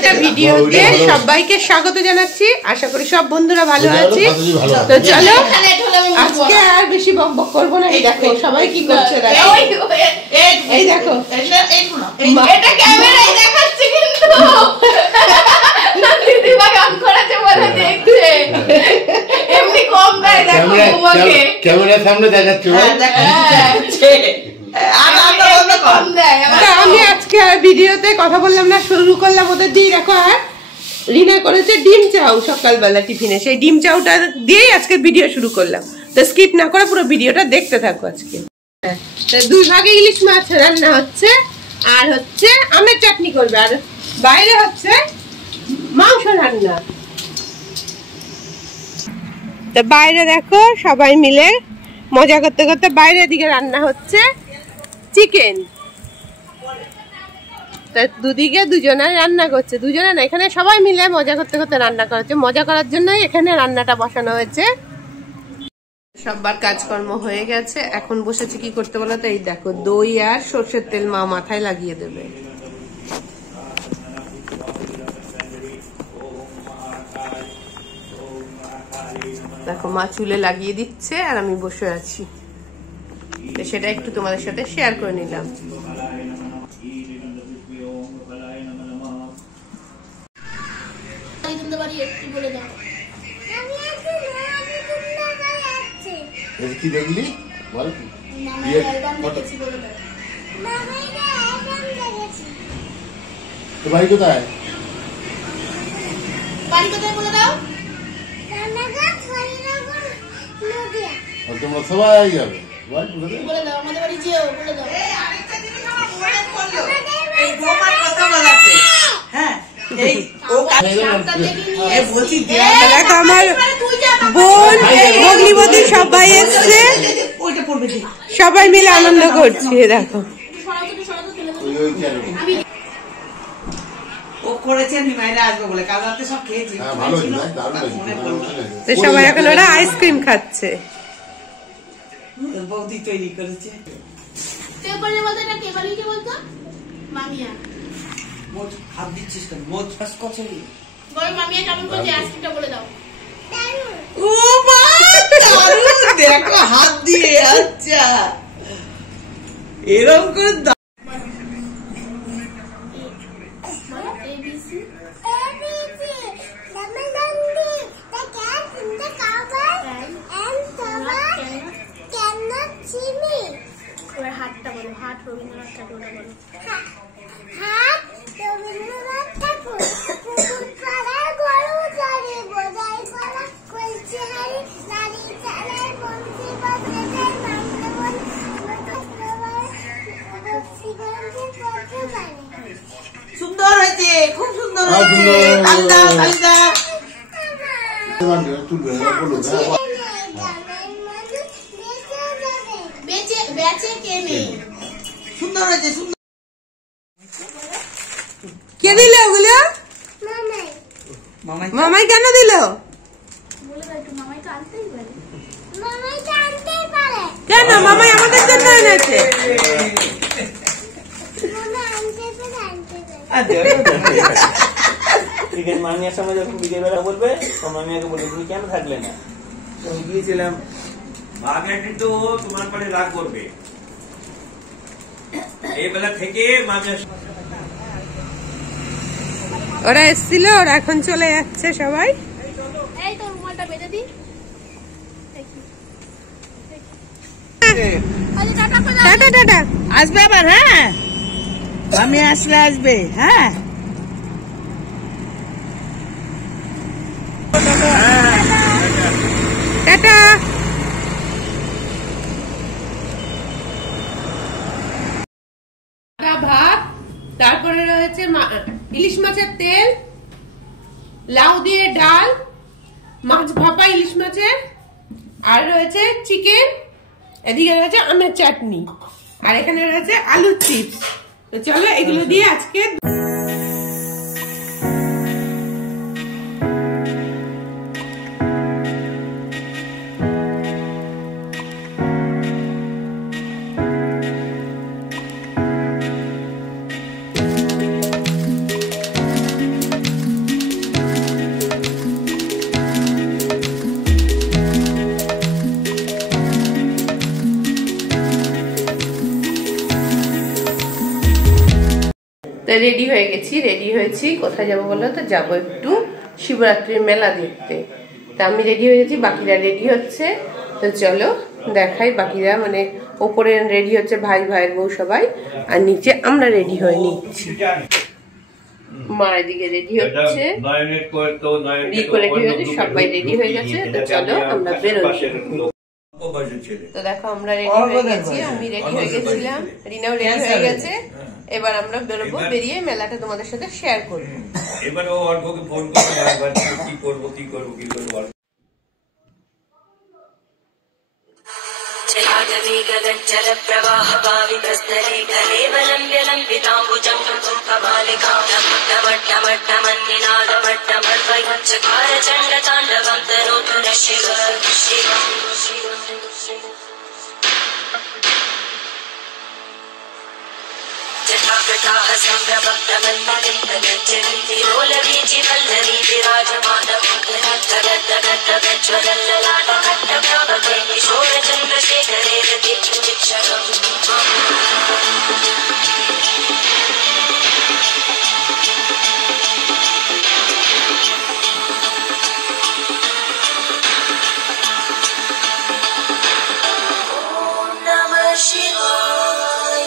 একটা ভিডিওতে সবাইকে স্বাগত জানাচ্ছি। আশা করি সব বন্ধুরা ভালো আছি। তো চলো আজকে আর বেশি বকবক করবো না। এই দেখো সবাই কি করছে, এই দেখো এটা ক্যামেরায় দেখাচ্ছে কিন্তু দিদিভাই অন করেছে বলে দেখছে, এমনি কম দেয় দেখো তোমাকে ক্যামেরার সামনে দেখাচ্ছে। আমি আজকে ভিডিওতে কথা বললাম না, শুরু করলাম ওদের দিয়ে। দেখো আর রিনা করেছে ডিম চাউ সকালবেলা টিফিনে, সেই ডিম চাউটা দিয়েই আজকে ভিডিও শুরু করলাম। তো স্কিপ না করে পুরো ভিডিওটা দেখতে থাকো। আজকে দুই ভাগে ইলিশ মাছ রান্না হচ্ছে, আর হচ্ছে আমের চাটনি করবে, আর বাইরে হচ্ছে মাংস রান্না। তো বাইরে দেখো সবাই মিলে মজা করতে করতে বাইরের দিকে রান্না হচ্ছে চিকেন। তা দুদিকে দুজনে রান্না করছে, দুজনে না, এখানে সবাই মিলে মজা করতে করতে রান্না করা, মজা করার জন্যই এখানে রান্নাটা বসানো হয়েছে। সবার কাজকর্ম হয়ে গেছে, এখন বসেছে কি করতে বলো তো? এই দেখো দই আর সর্ষের তেল মা মাথায় লাগিয়ে দেবে। দেখো মা চুলে লাগিয়ে দিচ্ছে আর আমি বসে আছি, সেটা একটু তোমাদের সাথে শেয়ার করে নিলাম। কি দেখলি বল? বাড়ি কোথায়? তোমরা সবাই যাবে? আমার বোন অগ্নিপতি সবাই এসছে, সবাই মিলে আনন্দ করছে। দেখো সবাই এখন ওরা আইসক্রিম খাচ্ছে। বৌদি তৈরি করেছে। হাত দিচ্ছিস কেন? দেখো হাত দিয়ে। আচ্ছা এরকম করে হাতটা বলো, হাত রবীন্দ্রনাথ ঠাকুর বলো। হাত রবীন্দ্রনাথ ঠাকুর। সুন্দর হয়েছে, খুব সুন্দর হয়েছে। সুন্দর হয়েছে, সুন্দর। কে দিল ওগুলো? মামাই কেন দিল? কেন মামাই আমাদের জন্য এনেছে? মামিয়ার সামনে যখন বিকেলবেলা বলবে মামিয়াকে বলবে তুমি কেন থাকলে না? আমি গিয়েছিলাম, মামিয়াটি তো তোমার পরে রাগ করবে এই বেলা থেকে। ওরা এসেছিল, ওরা এখন চলে যাচ্ছে সবাই। টাটা টাটা, আসবে আবার। হ্যাঁ আমি আসলে আসবে। হ্যাঁ টাটা। ভাত, তারপরে রয়েছে ইলিশ মাছের তেল, লাউ দিয়ে ডাল, মাছ ভাপা ইলিশ মাছের, আর রয়েছে চিকেন, এদিকে রয়েছে আমের চাটনি, আর এখানে রয়েছে আলুর চিপস। তো চলো এগুলো দিয়ে আজকে তো রেডি হয়ে গেছি, রেডি হয়েছি। কোথায় যাবো বলো তো? যাবো একটু শিবরাত্রির মেলা দেখতে। তা আমি রেডি হয়ে গেছি, বাকিরা রেডি হচ্ছে। তো চলো দেখাই, বাকিরা মানে ওপরে রেডি হচ্ছে ভাই, ভাইয়ের বউ সবাই, আর নিচে আমরা রেডি হয়ে নিচ্ছি। মা এদিকে রেডি হচ্ছে, সবাই রেডি হয়ে গেছে। তো চলো আমরা বেরোই। তো দেখো আমরা রেডি হয়ে গেছি, আমি রেডি হয়ে গেছিলাম, রিনাও রেডি হয়ে গেছে। এবার আমরা বেরোবো, বেরিয়ে মেলাটা তোমাদের সাথে শেয়ার করবো। এবার ও অর্ঘকে ফোন করবে কি করবো কি করবো কি করবো। जलागवी गगनजल प्रवाह पावितस्तरे गले बलम्ब्यलम्बिताम्बुजं कमालिकां डमट्टमट्टमन्निनादमट्टमर्वयञ्चकार चण्डताण्डवं तनोतु नः शिवं जटाकटाः सम्भ्रमप्रमन्मलिन्दगज्जरीतिरोलवीचि वल्लरी विराजमानमुखरद्धगद्धगज्ज्वलल्ललाटकट्टभ्रामके किशोरचन्द्रशेखरे रतिक्षरम् ॐ नमः शिवाय।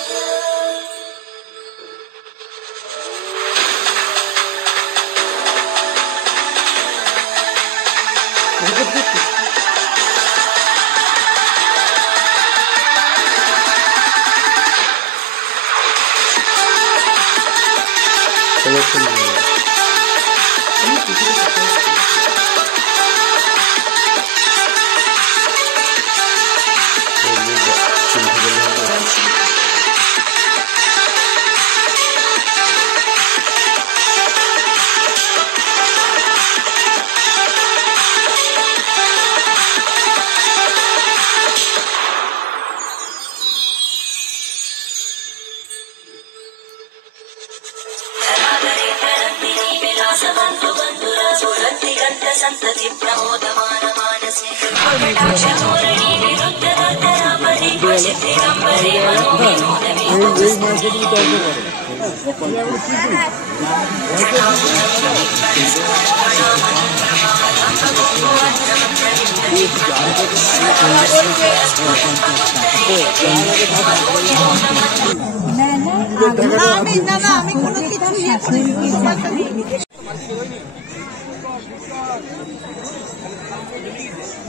संतति प्रमोदमान मानसे कटाक्षधोरणी विरुद्धरातरापरि वशितिगम्बरे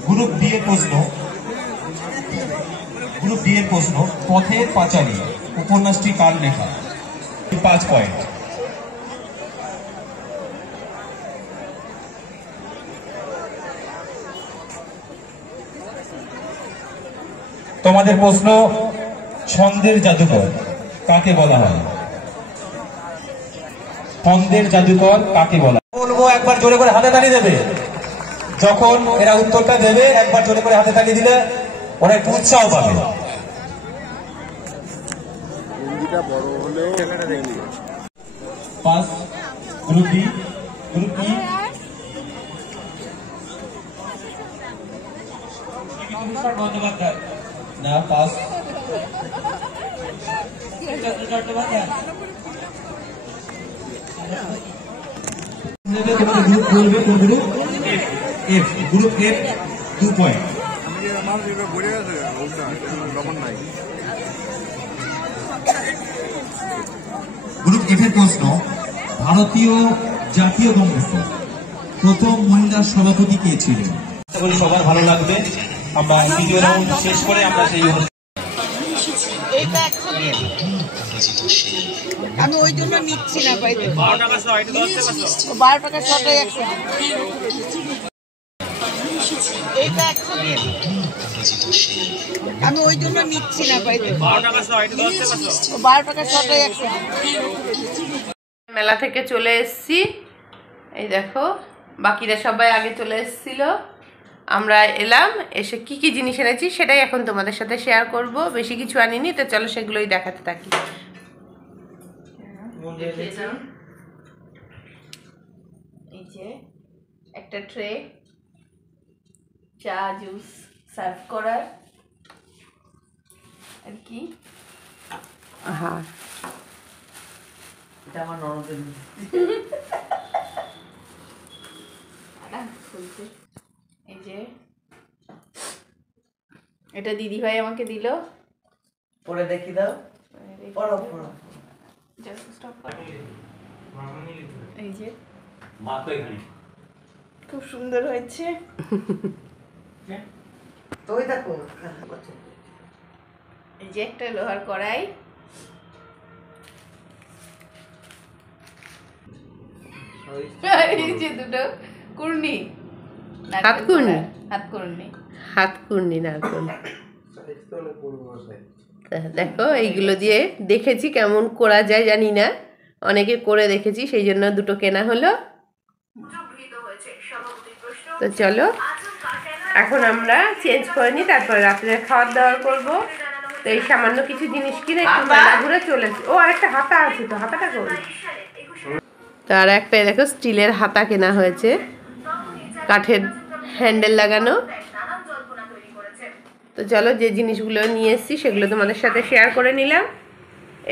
গ্রুপ ডি এর প্রশ্ন পথের পাঁচালী উপন্যাসটি কার লেখা? 5 পয়েন্ট। তোমাদের প্রশ্ন ছন্দের জাদুকর কাকে বলা হয়? ছন্দের জাদুকর কাকে বলা? বলবো একবার জোরে করে হাতে তালি দেবে। যখন এরা উত্তরটা দেবে একবার জোরে করে হাতে তালি দিলে ওরা একটু উৎসাহ পাবে। পাস গ্রুপ ডি, গ্রুপ ই বন্দ্যোপাধ্যায় না পাস। গ্রুপ বলবে কোন group? F. Group F 2 point. Group F এর প্রশ্ন ভারতীয় জাতীয় কংগ্রেসের প্রথম মহিলা সভাপতি কে ছিলেন? সবার ভালো লাগবে। আমরা ভিডিও রাউন্ড শেষ করে আমরা সেই আমি ওই জন্য নিচ্ছি না, 12 টাকা 100টাই 100। এইটা 100 দিয়ে আমি ওই জন্য নিচ্ছি না, 12 টাকা 100টাই 100। মেলা থেকে চলে এসেছি, এই দেখো বাকিরা সবাই আগে চলে এসেছিল, আমরা এলাম। এসে কি কি জিনিস এনেছি সেটাই এখন তোমাদের সাথে শেয়ার করব। বেশি কিছু আনিনি, তো চলো সেগুলোই দেখাতে থাকি। এই যে একটা ট্রে, চা জুস সার্ভ করার আর কি, হ্যাঁ আমার ননদের এই যে এটা দিদি ভাই আমাকে দিল, পরে দেখি দাও। পড়ো পড়ো। এই যে মা তো এখানে খুব সুন্দর হয়েছে। তো ওই দেখো এই যে একটা লোহার কড়াই, এই যে দুটো কুর্নি, হাত কুর্নি? হাত কুর্নি, হাত কুর্নি নারকোল। দেখো এইগুলো দিয়ে দেখেছি কেমন করা যায় জানি না, অনেকে করে দেখেছি সেই জন্য দুটো কেনা হলো। তো চলো এখন আমরা চেঞ্জ করে নিই, তারপর রাত্রে খাওয়ার দাওয়ার করবো। তো এই সামান্য কিছু জিনিস কিনে একটু মেলা ঘুরে চলেছি। ও আরেকটা হাতা আছে, তো হাতাটা করবো। তো আর একটা দেখো স্টিলের হাতা কেনা হয়েছে, কাঠের হ্যান্ডেল লাগানো। তো চলো যে জিনিসগুলো নিয়ে এসেছি সেগুলো তোমাদের সাথে শেয়ার করে নিলাম।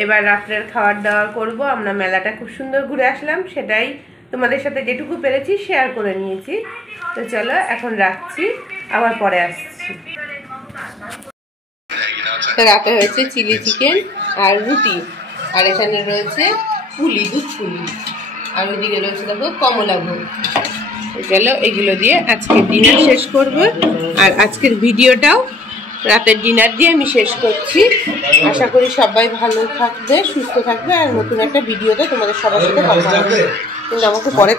এবার রাত্রের খাওয়ার দাওয়ার করব। আমরা মেলাটা খুব সুন্দর ঘুরে আসলাম, সেটাই তোমাদের সাথে যেটুকু পেরেছি শেয়ার করে নিয়েছি। তো চলো এখন রাখছি, আবার পরে আসছি। রাতে হয়েছে চিলি চিকেন আর রুটি, আর এখানে রয়েছে পুলি, দুধ পুলি, আর ওইদিকে রয়েছে দেখো কমলা ভোগ। চলো এগুলো দিয়ে আজকের ডিনার শেষ করব, আর আজকের ভিডিওটাও রাতের ডিনার দিয়ে আমি শেষ করছি। আশা করি সবাই ভালো থাকবে, সুস্থ থাকবে, আর নতুন একটা ভিডিওতে তোমাদের সবার সাথে কথা হবে। কিন্তু আমাকে পরে